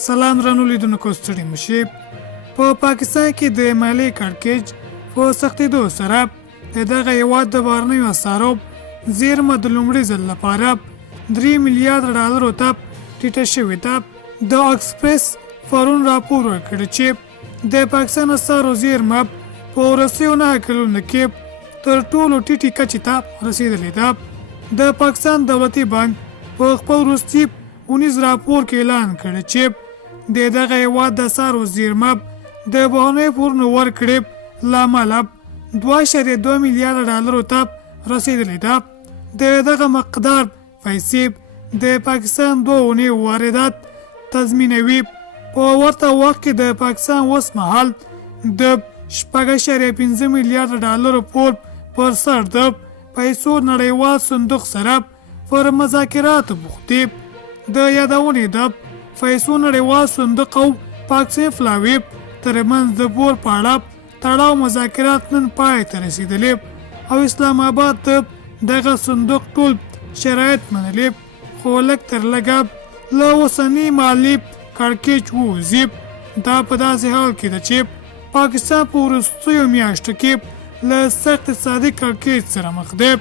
سلام درنو لیدونکو ستړي مشئ. په پاکستان کې د مالي کړکېچ په سختېدو سره د دغه هېواد د بهرنیو اسعارو زیرمه د لومړي ځل لپاره 3 میلیارډ ډالرو ته ټیټه شوې ده. د اکسپریس پرون راپور ورکړی چې د پاکستان اسعارو زیرمه په وروستیو 9 کلونو کې تر ټولو ټیټې کچې ته رسېدلې ده. د پاکستان دولتي بانک په خپل وروستي اونیز راپور کې اعلان کړی چې د دغه هېواد د اسعارو زیرمه د بهرنیو پورونو ورکړې له امله 2.2 میلیارډ ډالرو ته رسېدلې ده. د دغه مقدار پیسې د پاکستان 2 اونیو واردات تضمینوي. په ورته وخت کې د پاکستان اوس مهال د 4.5 میلیارډ ډالرو پور پر سر د پیسو نړیوال صندوق سره پر مذاکراتو بوخت دی. د یادونې د پیسو نړیوال صندوق او پاکستان فلاوي ترمنځ د پور په اړه تړاو مذاکرات نن پای ته رسېدلې او اسلام آباد د دغه صندوق ټول شرایط منلي، خو لږ تر لږه له اوسني مالي کړکېچ ووځي. دا په داسې حال کې ده چې پاکستان په وروستیو میاشتو کې له سخت اقتصادي کړکېچ سره مخ دی.